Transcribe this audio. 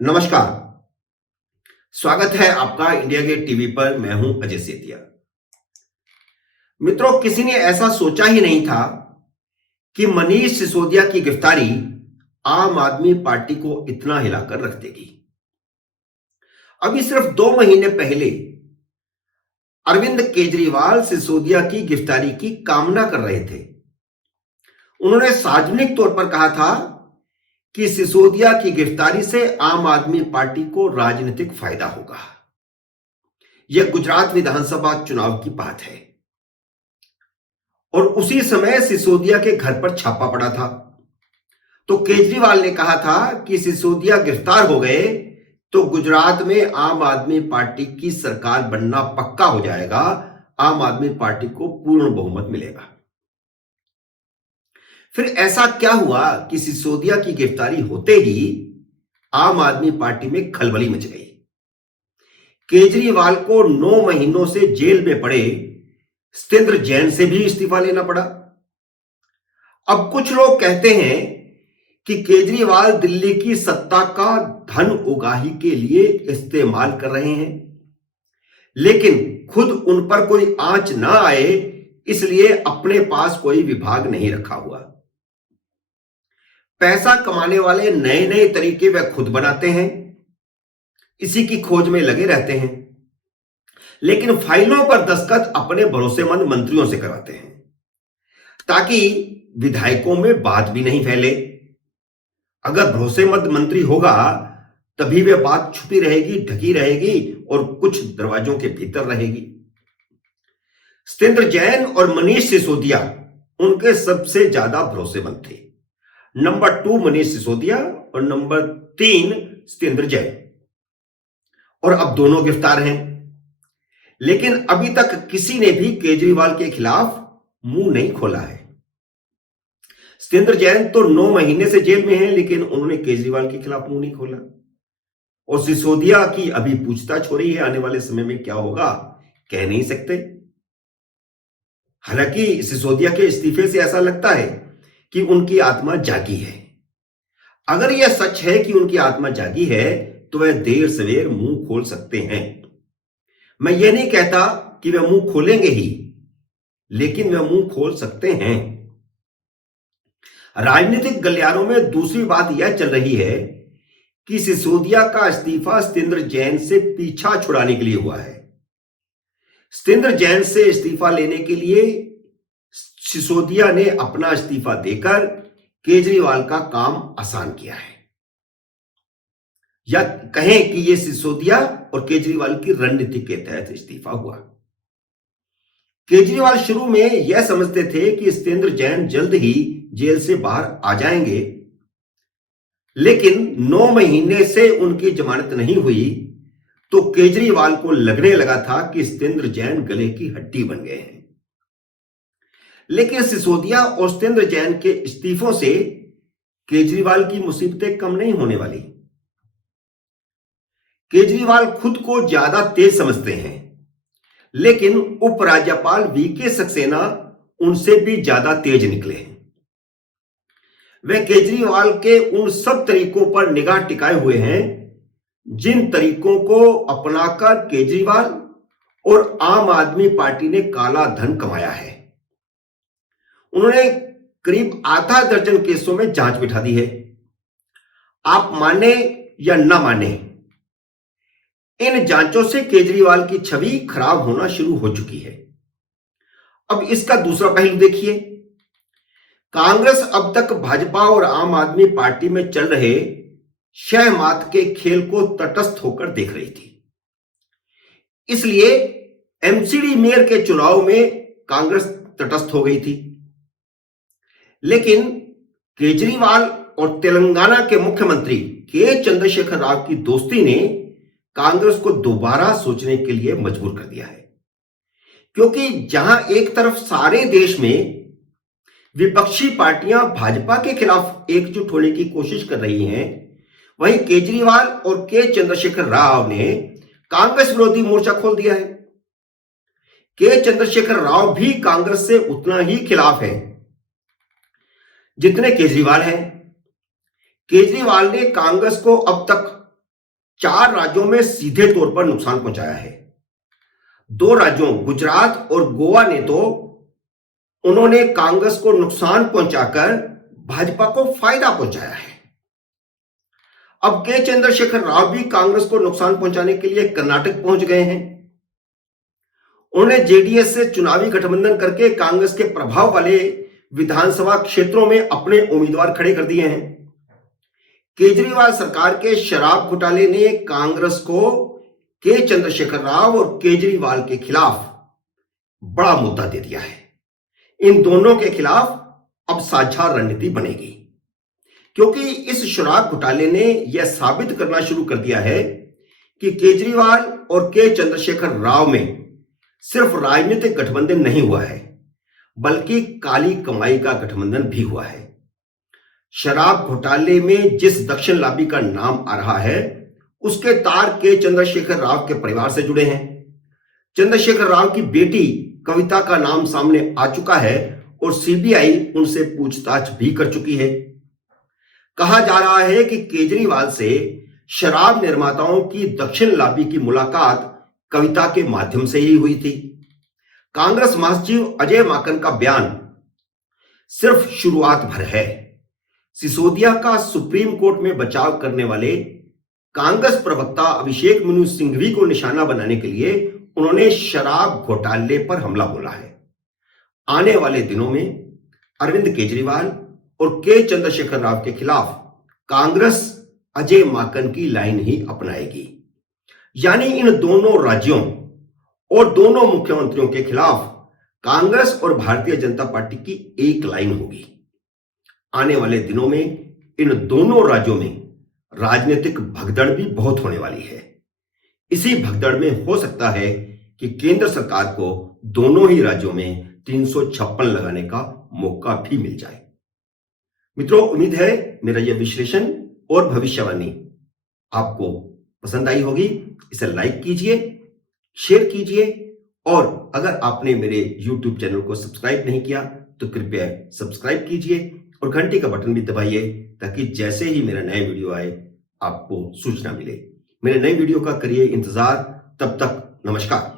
नमस्कार। स्वागत है आपका इंडिया गेट टीवी पर। मैं हूं अजय सेतिया। मित्रों, किसी ने ऐसा सोचा ही नहीं था कि मनीष सिसोदिया की गिरफ्तारी आम आदमी पार्टी को इतना हिलाकर रख देगी। अभी सिर्फ 2 महीने पहले अरविंद केजरीवाल सिसोदिया की गिरफ्तारी की कामना कर रहे थे। उन्होंने सार्वजनिक तौर पर कहा था कि सिसोदिया की गिरफ्तारी से आम आदमी पार्टी को राजनीतिक फायदा होगा। यह गुजरात विधानसभा चुनाव की बात है और उसी समय सिसोदिया के घर पर छापा पड़ा था। तो केजरीवाल ने कहा था कि सिसोदिया गिरफ्तार हो गए तो गुजरात में आम आदमी पार्टी की सरकार बनना पक्का हो जाएगा, आम आदमी पार्टी को पूर्ण बहुमत मिलेगा। फिर ऐसा क्या हुआ कि सिसोदिया की गिरफ्तारी होते ही आम आदमी पार्टी में खलबली मच गई। केजरीवाल को 9 महीनों से जेल में पड़े सत्येंद्र जैन से भी इस्तीफा लेना पड़ा। अब कुछ लोग कहते हैं कि केजरीवाल दिल्ली की सत्ता का धन उगाही के लिए इस्तेमाल कर रहे हैं, लेकिन खुद उन पर कोई आंच ना आए इसलिए अपने पास कोई विभाग नहीं रखा हुआ। पैसा कमाने वाले नए नए तरीके वह खुद बनाते हैं, इसी की खोज में लगे रहते हैं, लेकिन फाइलों पर दस्तखत अपने भरोसेमंद मंत्रियों से कराते हैं ताकि विधायकों में बात भी नहीं फैले। अगर भरोसेमंद मंत्री होगा तभी वह बात छुपी रहेगी, ढकी रहेगी और कुछ दरवाजों के भीतर रहेगी। सत्येंद्र जैन और मनीष सिसोदिया उनके सबसे ज्यादा भरोसेमंद थे। नंबर 2 मनीष सिसोदिया और नंबर 3 सत्येंद्र जैन। और अब दोनों गिरफ्तार हैं, लेकिन अभी तक किसी ने भी केजरीवाल के खिलाफ मुंह नहीं खोला है। सत्येंद्र जैन तो 9 महीने से जेल में हैं, लेकिन उन्होंने केजरीवाल के खिलाफ मुंह नहीं खोला। और सिसोदिया की अभी पूछताछ हो रही है, आने वाले समय में क्या होगा कह नहीं सकते। हालांकि सिसोदिया के इस्तीफे से ऐसा लगता है कि उनकी आत्मा जागी है। अगर यह सच है कि उनकी आत्मा जागी है तो वह देर सवेर मुंह खोल सकते हैं। मैं यह नहीं कहता कि वह मुंह खोलेंगे ही, लेकिन वह मुंह खोल सकते हैं। राजनीतिक गलियारों में दूसरी बात यह चल रही है कि सिसोदिया का इस्तीफा सत्येंद्र जैन से पीछा छुड़ाने के लिए हुआ है। सत्येंद्र जैन से इस्तीफा लेने के लिए सिसोदिया ने अपना इस्तीफा देकर केजरीवाल का काम आसान किया है, या कहें कि यह सिसोदिया और केजरीवाल की रणनीति के तहत इस्तीफा हुआ। केजरीवाल शुरू में यह समझते थे कि सत्येंद्र जैन जल्द ही जेल से बाहर आ जाएंगे, लेकिन 9 महीने से उनकी जमानत नहीं हुई तो केजरीवाल को लगने लगा था कि सत्येंद्र जैन गले की हड्डी बन गए हैं। लेकिन सिसोदिया और सत्येंद्र जैन के इस्तीफों से केजरीवाल की मुसीबतें कम नहीं होने वाली। केजरीवाल खुद को ज्यादा तेज समझते हैं, लेकिन उपराज्यपाल वीके सक्सेना उनसे भी ज्यादा तेज निकले हैं। वे केजरीवाल के उन सब तरीकों पर निगाह टिकाए हुए हैं जिन तरीकों को अपनाकर केजरीवाल और आम आदमी पार्टी ने काला धन कमाया है। उन्होंने करीब आधा दर्जन केसों में जांच बिठा दी है। आप माने या ना माने, इन जांचों से केजरीवाल की छवि खराब होना शुरू हो चुकी है। अब इसका दूसरा पहलू देखिए। कांग्रेस अब तक भाजपा और आम आदमी पार्टी में चल रहे शह मात के खेल को तटस्थ होकर देख रही थी। इसलिए एमसीडी मेयर के चुनाव में कांग्रेस तटस्थ हो गई थी, लेकिन केजरीवाल और तेलंगाना के मुख्यमंत्री के चंद्रशेखर राव की दोस्ती ने कांग्रेस को दोबारा सोचने के लिए मजबूर कर दिया है। क्योंकि जहां एक तरफ सारे देश में विपक्षी पार्टियां भाजपा के खिलाफ एकजुट होने की कोशिश कर रही हैं, वहीं केजरीवाल और के चंद्रशेखर राव ने कांग्रेस विरोधी मोर्चा खोल दिया है। के चंद्रशेखर राव भी कांग्रेस से उतना ही खिलाफ है जितने केजरीवाल हैं। केजरीवाल ने कांग्रेस को अब तक 4 राज्यों में सीधे तौर पर नुकसान पहुंचाया है। 2 राज्यों गुजरात और गोवा ने तो उन्होंने कांग्रेस को नुकसान पहुंचाकर भाजपा को फायदा पहुंचाया है। अब के चंद्रशेखर राव भी कांग्रेस को नुकसान पहुंचाने के लिए कर्नाटक पहुंच गए हैं। उन्होंने जेडीएस से चुनावी गठबंधन करके कांग्रेस के प्रभाव वाले विधानसभा क्षेत्रों में अपने उम्मीदवार खड़े कर दिए हैं। केजरीवाल सरकार के शराब घोटाले ने कांग्रेस को के चंद्रशेखर राव और केजरीवाल के खिलाफ बड़ा मुद्दा दे दिया है। इन दोनों के खिलाफ अब साझा रणनीति बनेगी, क्योंकि इस शराब घोटाले ने यह साबित करना शुरू कर दिया है कि केजरीवाल और के चंद्रशेखर राव में सिर्फ राजनीतिक गठबंधन नहीं हुआ है, बल्कि काली कमाई का गठबंधन भी हुआ है। शराब घोटाले में जिस दक्षिण लाबी का नाम आ रहा है, उसके तार के चंद्रशेखर राव के परिवार से जुड़े हैं। चंद्रशेखर राव की बेटी कविता का नाम सामने आ चुका है और सीबीआई उनसे पूछताछ भी कर चुकी है। कहा जा रहा है कि केजरीवाल से शराब निर्माताओं की दक्षिण लाबी की मुलाकात कविता के माध्यम से ही हुई थी। कांग्रेस महासचिव अजय माकन का बयान सिर्फ शुरुआत भर है। सिसोदिया का सुप्रीम कोर्ट में बचाव करने वाले कांग्रेस प्रवक्ता अभिषेक मनु सिंघवी को निशाना बनाने के लिए उन्होंने शराब घोटाले पर हमला बोला है। आने वाले दिनों में अरविंद केजरीवाल और के चंद्रशेखर राव के खिलाफ कांग्रेस अजय माकन की लाइन ही अपनाएगी, यानी इन दोनों राज्यों और दोनों मुख्यमंत्रियों के खिलाफ कांग्रेस और भारतीय जनता पार्टी की एक लाइन होगी। आने वाले दिनों में इन दोनों राज्यों में राजनीतिक भगदड़ भी बहुत होने वाली है। इसी भगदड़ में हो सकता है कि केंद्र सरकार को दोनों ही राज्यों में 356 लगाने का मौका भी मिल जाए। मित्रों, उम्मीद है मेरा यह विश्लेषण और भविष्यवाणी आपको पसंद आई होगी। इसे लाइक कीजिए, शेयर कीजिए और अगर आपने मेरे YouTube चैनल को सब्सक्राइब नहीं किया तो कृपया सब्सक्राइब कीजिए और घंटी का बटन भी दबाइए, ताकि जैसे ही मेरा नया वीडियो आए आपको सूचना मिले। मेरे नए वीडियो का करिए इंतजार। तब तक नमस्कार।